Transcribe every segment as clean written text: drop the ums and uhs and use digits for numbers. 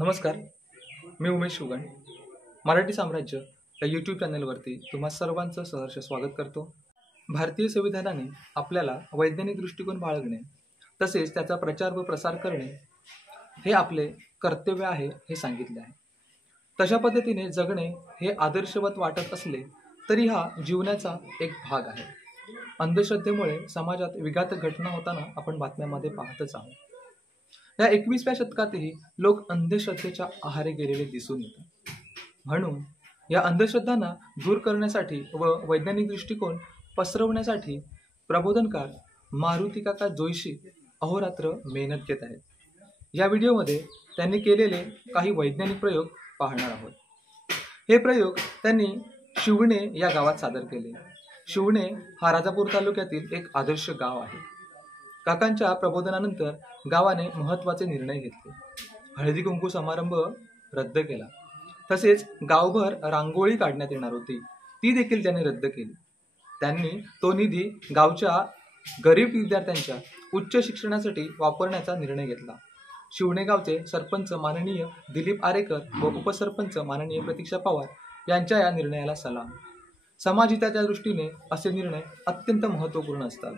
नमस्कार, मी उमेश शुगण. मराठी साम्राज्य या यूट्यूब चॅनलवरती तुम्हा सर्वांचं सहर्ष स्वागत करतो. भारतीय संविधानाने आपल्याला वैज्ञानिक दृष्टिकोन बाळगणे तसेच त्याचा प्रचार व प्रसार करणे हे आपले कर्तव्य आहे हे सांगितले आहे. तशा पद्धतीने जगणे हे आदर्शवत वाटत असले तरी हा जीवनाचा एक भाग आहे. अंधश्रद्धेमुळे समाजात विघातक घटना होताना आपण बातम्यांमध्ये पाहतच आहोत. या 21व्या शतकातही लोक अंधश्रद्धेच्या आहारी गेलेले दिसून येतात. म्हणून या अंधश्रद्धांना दूर करण्यासाठी व वैज्ञानिक दृष्टिकोन पसरवण्यासाठी प्रबोधनकार मारुती काका जोशी अहोरात्र मेहनत घेत आहेत. या व्हिडिओमध्ये त्यांनी केलेले काही वैज्ञानिक प्रयोग पाहणार आहोत. हे प्रयोग त्यांनी शिवणे या गावात सादर केले. शिवणे हा राजापूर तालुक्यातील एक आदर्श गाव आहे. काकांच्या प्रबोधनानंतर गावाने महत्त्वाचे निर्णय घेतले. हळदी कुंकू समारंभ रद्द केला. तसेच गावभर रांगोळी काढण्यात येणार होती, ती देखील त्यांनी रद्द केली. त्यांनी तो निधी गावच्या गरीब विद्यार्थ्यांच्या उच्च शिक्षणासाठी वापरण्याचा निर्णय घेतला. शिवणे गावचे सरपंच माननीय दिलीप आरेकर व उपसरपंच माननीय प्रतीक्षा पवार यांच्या या निर्णयाला सलाम. समाजहिताच्या दृष्टीने असे निर्णय अत्यंत महत्त्वपूर्ण असतात.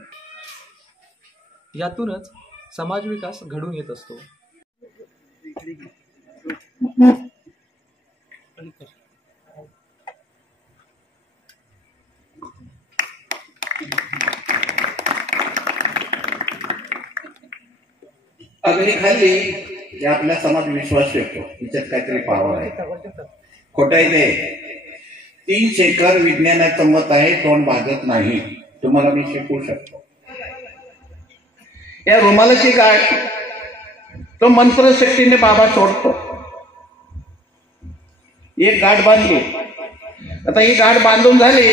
यातूनच समाज विकास घडून येत असतो. अग्नी खाल्ली की आपला समाज विश्वास ठेवतो, तिच्यात काहीतरी पावर आहे. खोटं आहे ते. 3 एकर विज्ञानाचं मत आहे, तोंड भागत नाही. तुम्हाला मी शिकवू शकतो. या रुमालाची गाठ तो मंत्रशक्तीने बाबा सोडतो. एक गाठ बांधली. आता ही गाठ बांधून झाली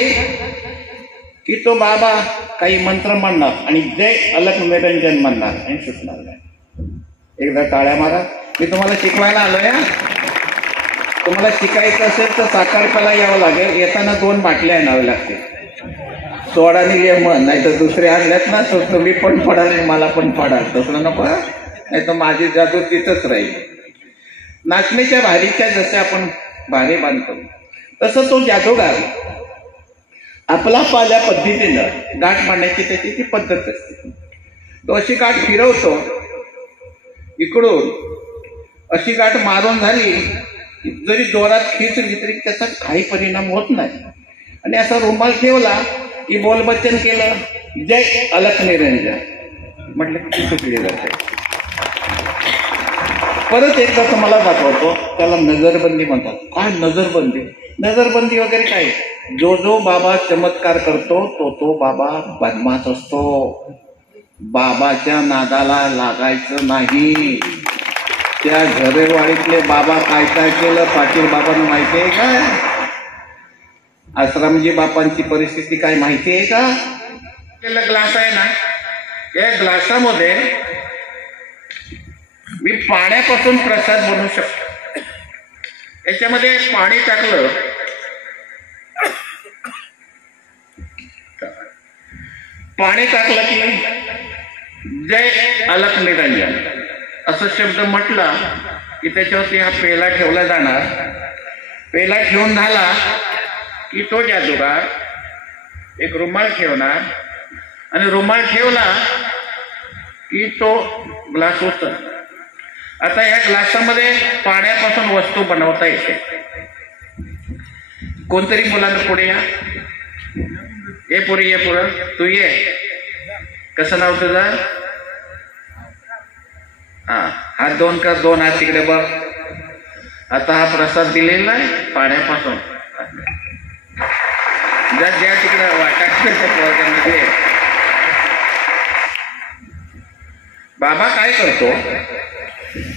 की तो बाबा काही मंत्र म्हणणार आणि जय अलख निरंजन म्हणणार आणि सुटणार नाही. एकदा टाळ्या मारा. मी तुम्हाला शिकवायला आलोय. तुम्हाला शिकायचं असेल तर साखरपाला यावं लागेल. येताना 2 बाटल्या आणाव्या लागतील. सोडा आणि लेमन, नाही तर दुसरे आणल्यात ना तर तुम्ही पण पडाल आणि मला पण पडाल. तसं नको, नाही तर माझी जादू तिथंच राहील. नाचणीच्या भारीच्या जसे आपण भारे बांधतो तसं तो जादूगार आपला पाल्या पद्धतीनं गाठ मांडण्याची त्याची ती पद्धत असते. तो अशी गाठ फिरवतो इकडून. अशी गाठ मारून झाली जरी जोरात खिचली तरी त्याचा काही परिणाम होत नाही. आणि असा रुमाल ठेवला की बोलबच्चन केलं जय अलख निरंजन म्हटलं की सुटली जाते. परत एकदा तुम्हाला दाखवतो. त्याला नजरबंदी म्हणतात. काय नजरबंदी? नजरबंदी वगैरे काय? जो बाबा चमत्कार करतो तो बाबा बदमाश असतो. बाबाच्या नादाला लागायचं नाही. त्या झरेवाडीतले बाबा काय काय केलं पाटील बाबांना माहिती आहे का? आश्रमजी बापांची परिस्थिती काय माहिती आहे का? ग्लास आहे ना, या ग्लासामध्ये मी पाण्यापासून प्रसाद बनवू शकतो. याच्यामध्ये पाणी टाकलं, पाणी टाकलं की जय अलख निरंजन असं शब्द म्हटला की त्याच्यावरती हा पेला ठेवला जाणार. पेला ठेवून झाला की तो जादूगार एक रुमाल ठेवणार आणि रुमाल ठेवला की तो ग्लास उचल. आता ह्या ग्लासामध्ये पाण्यापासून वस्तू बनवता येते. कोणतरी मुलांना पुढे या. ये पुढे, ये पुढं, तू ये. कसं नाव तुझं? हात 2 कर, 2 हात तिकडे बघ. आता हा प्रसाद दिलेला आहे पाण्यापासून. ज्या तिकडे वाटामध्ये बाबा काय करतो,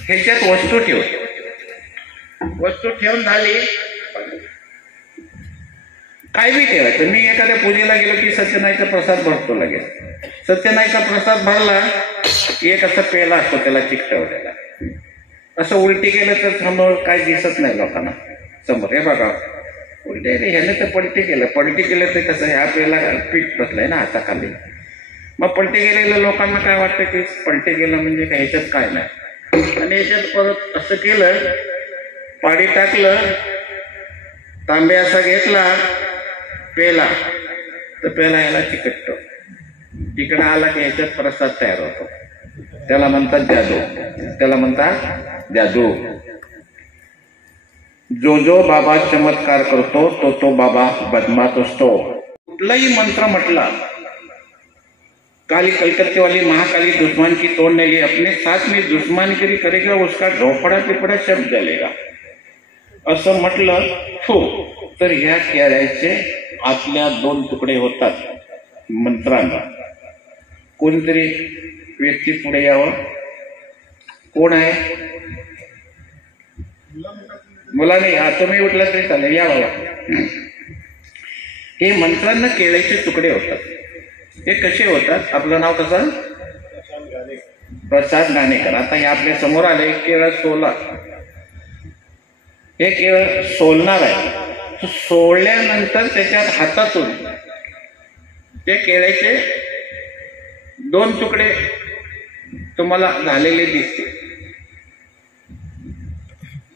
ह्याच्यात वस्तू ठेवतो. वस्तू ठेवून झाली काय बी ठेवायचं. मी एखाद्या पूजेला गेलो की सत्यनारायणचा प्रसाद भरतो. लगेच सत्यनारायणचा प्रसाद भरला की एक असं पेला असतो त्याला चिकटवलेला. असं उलटी गेलं तर समोर काय दिसत नाही लोकांना समोर. हे बघा उलटे ह्याने तर पलटी केलं. पलटी केलं तर कसं ह्या पेला पीठ बसलंय ना हाताखाली. मग पलटी गेलेल्या लोकांना काय वाटतं की पलटी गेलं म्हणजे काय ह्याच्यात काय नाही. आणि याच्यात परत असं केलं, पाणी टाकलं, तांबे असा घेतला, पेला तर पेला याला चिकटतो. इकडे आला की याच्यात प्रसाद तयार होतो. त्याला म्हणतात जादू. त्याला म्हणतात जादू. जो जो बाबा चमत्कार करतो तो तो बाबा बदमात असतो. कुठलाही मंत्र म्हटला, काली कलकत्ते वाली महाकाली दुश्मन की तोड़ने के अपने साथ में दुश्मनगिरी करेगा उसका झोपड़ा पिपड़ा शब्द जलेगा असं म्हटलं हो तर ह्या केळ्याचे आतल्या 2 तुकडे होतात मंत्रांना. कोणतरी व्यक्ती पुढे यावं. कोण आहे? मुलाने तुम्ही उठला तरी चालेल, या बाबा. हे मंत्रांना केळ्याचे तुकडे होतात. हे कसे होतात? आपलं नाव कसं? प्रसाद घाणेकर. आता हे आपल्या समोर आले, केळं सोला. हे केळं सोलणार आहे. सोलल्यानंतर त्याच्यात हातातून ते केळ्याचे 2 तुकडे तुम्हाला झालेले दिसतील.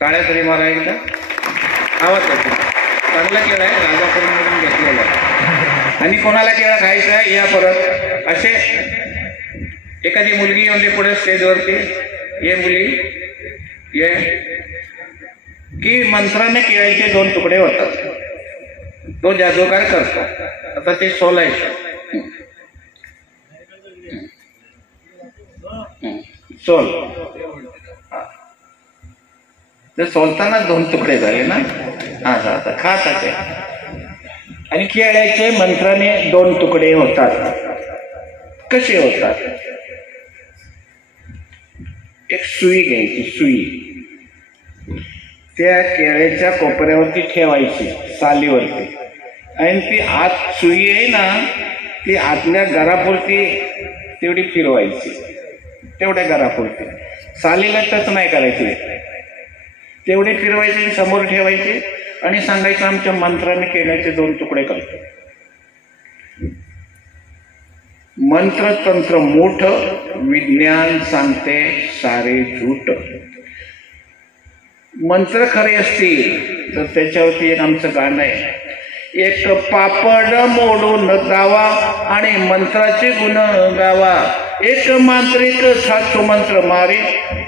टाळ्या तरी मारा एकदा. आवाज येतो. चांगला केळा आहे, राजाकडून घेतलेला आहे. आणि कोणाला केळा खायचा आहे या परत असे एखादी मुलगी येऊन दे पुढे स्टेजवरती. ये मुली ये. की मंत्राने केळ्याचे 2 तुकडे होतात. तो जादूगार करतो. आता ते सोलायचं. सोल. ते सोलताना 2 तुकडे झाले ना. आता खात आहे. आणि केळ्याचे मंत्राने 2 तुकडे होतात. कसे होतात? एक सुई घ्यायची. सुई त्या केळ्याच्या कोपऱ्यावरती ठेवायची, सालीवरती. आणि ती आत सुई आहे ना, ती आतल्या घरापुरती तेवढी फिरवायची. तेवढ्या घरापुरती. सालीला टच नाही करायची. तेवढे फिरवायचे, समोर ठेवायचे आणि सांगायचं आमच्या मंत्राने केळ्याचे 2 तुकडे करतो. मंत्र तंत्र मूठ, विज्ञान सांगते सारे झूट. मंत्र खरे असतील तर त्याच्यावरती एक आमचं गाणं आहे. एक पापड मोडून जावा आणि मंत्राचे गुण गावा. एक मांत्रिक साचो मंत्र मारी,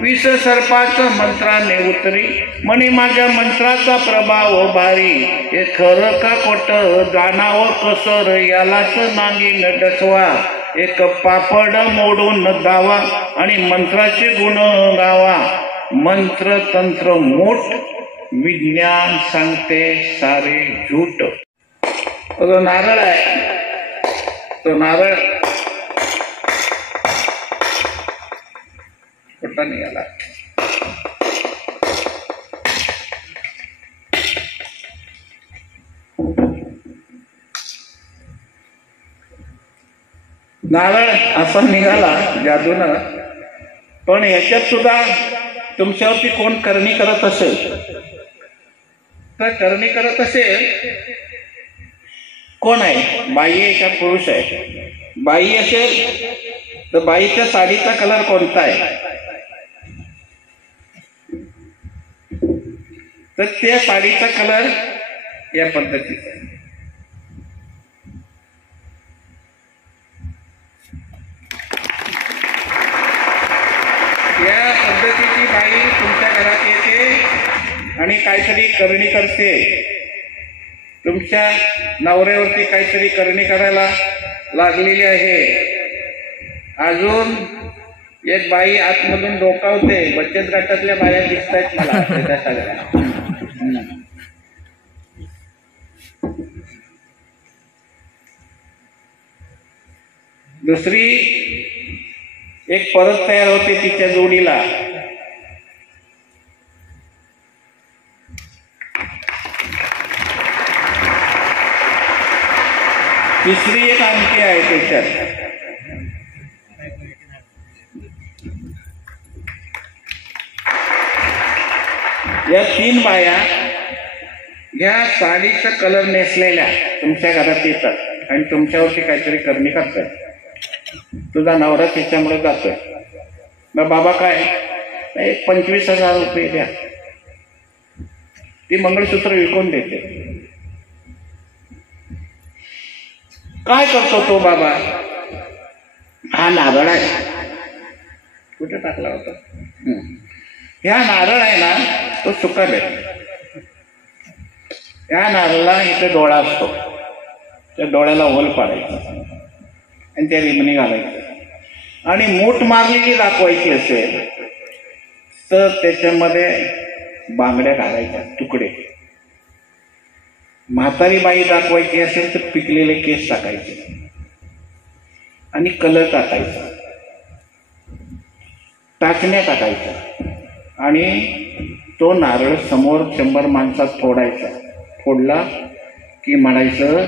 20 सर्पाचं मंत्राने उतरी. म्हणे माझ्या मंत्राचा प्रभाव भारी, हे खरं का खोट जाणावं कसर, यालाच नांगीन डसवा. एक पापड मोडून जावा आणि मंत्राचे गुण गावा. मंत्र तंत्र मूठ, विज्ञान सांगते सारे झूट. तो नारळ आहे. तो नारळ कुठला निघाला? नारळ असा निघाला जादूनं. पण ह्याच्यात सुद्धा तुमच्यावरती कोण करणी करत असेल तर करणी करत असेल कोण आहे? बाई आहे का पुरुष आहे? बाई असेल तर बाईच्या साडीचा कलर कोणता आहे? तर त्या साडीचा कलर या पद्धतीचा आहे. या पद्धतीची बाई तुमच्या घरात येते आणि काहीतरी करणी करते. तुमच्या नवऱ्यावरती काहीतरी करणी करायला लागलेली आहे. अजून एक बाई आतमधून डोकावते. बचत गटातल्या बाया दिसत आहेत मला त्या सगळ्या. दुसरी एक परत तयार होते तिच्या जोडीला. तिसरी एक अंकी आहे त्याच्यात. या 3 बाया या साडीचा कलर नेसलेल्या तुमच्या घरात येतात आणि तुमच्यावरती काहीतरी करणी करतात. तुझा नवरा त्याच्यामुळे जातोय. मग बाबा काय? एक 25,000 रुपये द्या. ती मंगळसूत्र विकून देते. काय करतो तो बाबा? हा नारळ आहे. कुठे टाकला होता? ह्या नारळ आहे ना, तो सुका भेट. या नारळाला इथे डोळा असतो. त्या डोळ्याला होल पाडायचा आणि त्या रिमणी घालायचं आणि मूठ मारलेली दाखवायची असेल तर त्याच्यामध्ये बांगड्या घालायच्या तुकडे. म्हातारी बाई दाखवायची असेल तर पिकलेले केस टाकायचे आणि कलर टाकायचा, टाचण्या टाकायच्या आणि तो नारळ समोर 100 माणसात फोडायचा. फोडला की म्हणायचं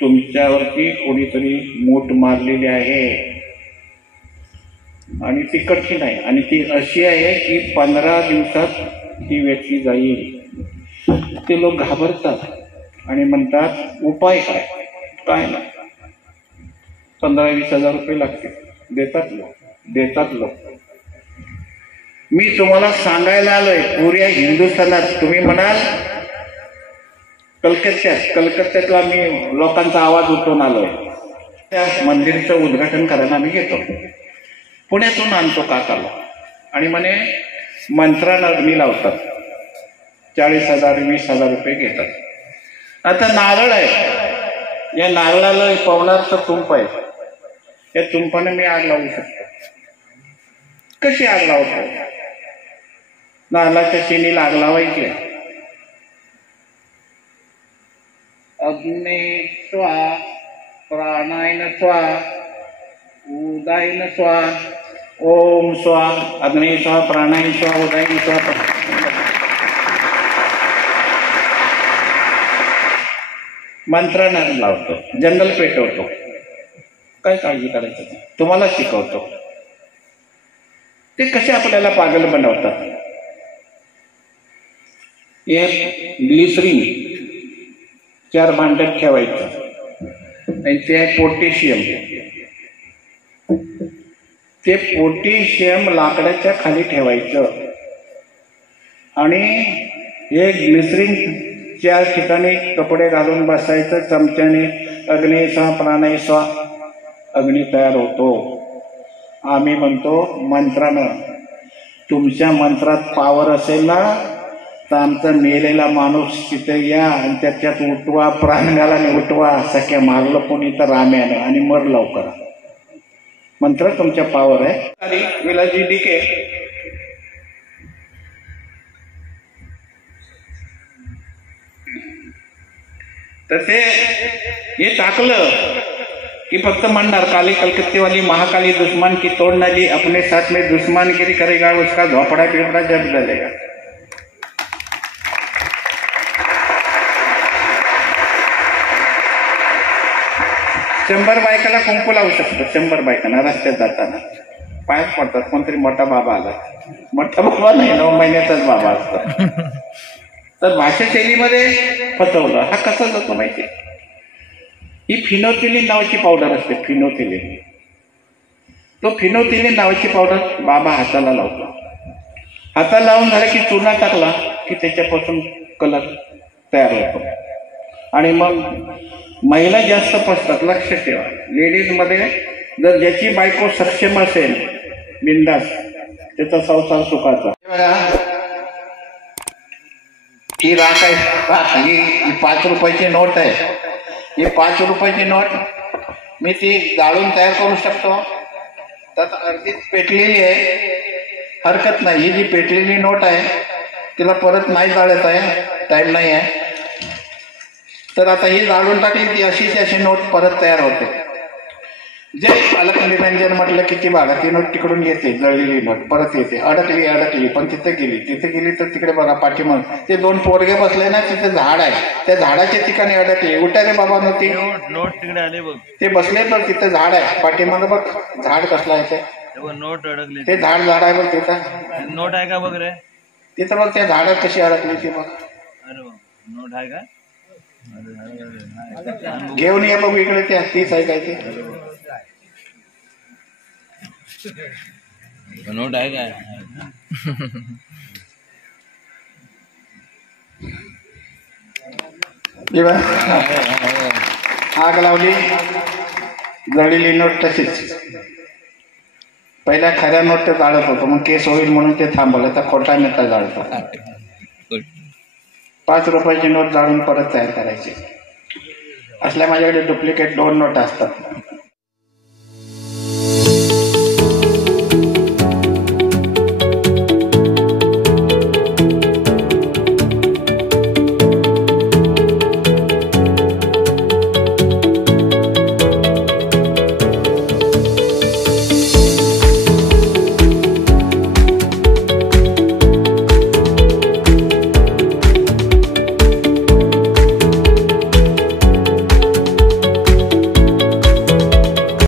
तुमच्यावरती कोणीतरी मूठ मारलेली आहे आणि ती कठीण आहे आणि ती अशी आहे की 15 दिवसात ती व्यक्ती जाईल. ते लोक घाबरतात आणि म्हणतात उपाय काय? काय नाही, 15-20 हजार रुपये लागतील. देतात लोक. मी तुम्हाला सांगायला आलोय पुऱ्या हिंदुस्थानात. तुम्ही म्हणाल कलकत्त्यातला मी लोकांचा आवाज उठवून आलोय. त्या मंदिराचं उद्घाटन करायला आम्ही घेतो. पुण्यातून आणतो काकाला आणि म्हणे मंत्राला अग्नी लावतात. 40,000 20,000 रुपये घेतात. आता नारळ आहे, या नारळाला पवनारचं तुंप आहे. या तुंपाने मी आग लावू शकतो. कशी आग लावतो? नारळाच्या शेणीला आग लावायची आहे. अग्नी स्वा प्राणायन स्वा उदायन स्वा ओम स्वा अग्नि स्वा प्राणायन स्वा उदायन स्वा. मंत्रानं लावतो, जंगल पेटवतो. काय काळजी करायचं? तुम्हाला शिकवतो. ते कसे आपल्याला पागल बनवतात. एक ग्लिसरीन 4 भांड्यात ठेवायचं आणि ते आहे पोटॅशियम. ते पोटॅशियम लाकडाच्या खाली ठेवायचं आणि हे ग्लिसरीन 4 ठिकाणी कपडे घालून बसायचं. चमच्याने अग्नी स्वा प्राणाय स्वा अग्नी तयार होतो. आम्ही म्हणतो मंत्रानं. तुमच्या मंत्रात पावर असेल ना तर आमचा मेलेला माणूस तिथे या आणि त्याच्यात उठवा, प्राणघालाने उठवा. सख्या मारलं कोणी तर राम्यानं आणि मर लवकर. मंत्र तुमच्या पावर आहे. आणि विलाजी डिके तर ते हे टाकलं कि फक्त म्हणणार काली कलकत्ते वाली महाकाली दुश्मन की तोड़ नाली अपने साथ में दुश्मनगिरी करेगा उसका झोपड़ा पिपड़ा जब जलेगा. शंभर बायकाला कुंकू लावू शकतो. 100 बायकांना रस्त्यात जाताना पायात पडतात. कोणतरी मोठा बाबा आला. मोठा बाबा नाही, 9 महिन्याचाच बाबा असतो. तर भाषाशैलीमध्ये फसवलं. हा कसा जातो माहिती? ही फिनोथिलीन नावाची पावडर असते. फिनोथिलीन. तो फिनोथिलीन नावाची पावडर बाबा हाताला लावतो. हाताला लावून झालं की चुना टाकला की त्याच्यापासून कलर तयार होतो. आणि मग महिला जास्त फसतात. लक्ष ठेवा. लेडीजमध्ये जर ज्याची बायको सक्षम असेल बिंदास त्याचा संसार सुखाचा. ही राख आहे. ही 5 रुपयाची नोट आहे. ही 5 रुपयाची नोट मी ती जाळून तयार करू शकतो. त्यात अर्धीच पेटलेली आहे. हरकत नाही. ही जी पेटलेली नोट आहे तिला परत नाही जाळत आहे, टाईम नाही आहे. तर आता ही जाळून टाकली ती अशीच अशी नोट परत तयार होते. जे अलग निरंजन म्हटलं की ती बघा ती नोट तिकडून येते. जळलेली नोट परत येते. अडकली पण तिथे गेली तर तिकडे बघा पाठीमाग ते 2 पोरगे बसले ना, तिथे झाड आहे. त्या झाडाच्या ठिकाणी अडकली. उठा रे बाबा नव्हती नोट तिकडे आले बघ. ते बसले तर तिथे झाड आहे. पाठीमाग बघ झाड कसला आहे नोट अडकली. ते झाड आहे बघ तिथं. नोट आहे का बघ रे तिथं बघ त्या झाडात कशी अडकली ती बघ. अरे नोट आहे का? घेऊन ये बघ इकडे. त्या तीच आहे काय ते. नोट आहे काय आग लावली जळलेली नोट तशीच. पहिल्या खऱ्या नोट ते जाळत होतो, मग केस होईल म्हणून ते थांबवलं, तर खोटा नेता जाळतो. 5 रुपयाची नोट जाळून परत तयार करायची. असल्या माझ्याकडे डुप्लिकेट 2 नोट असतात.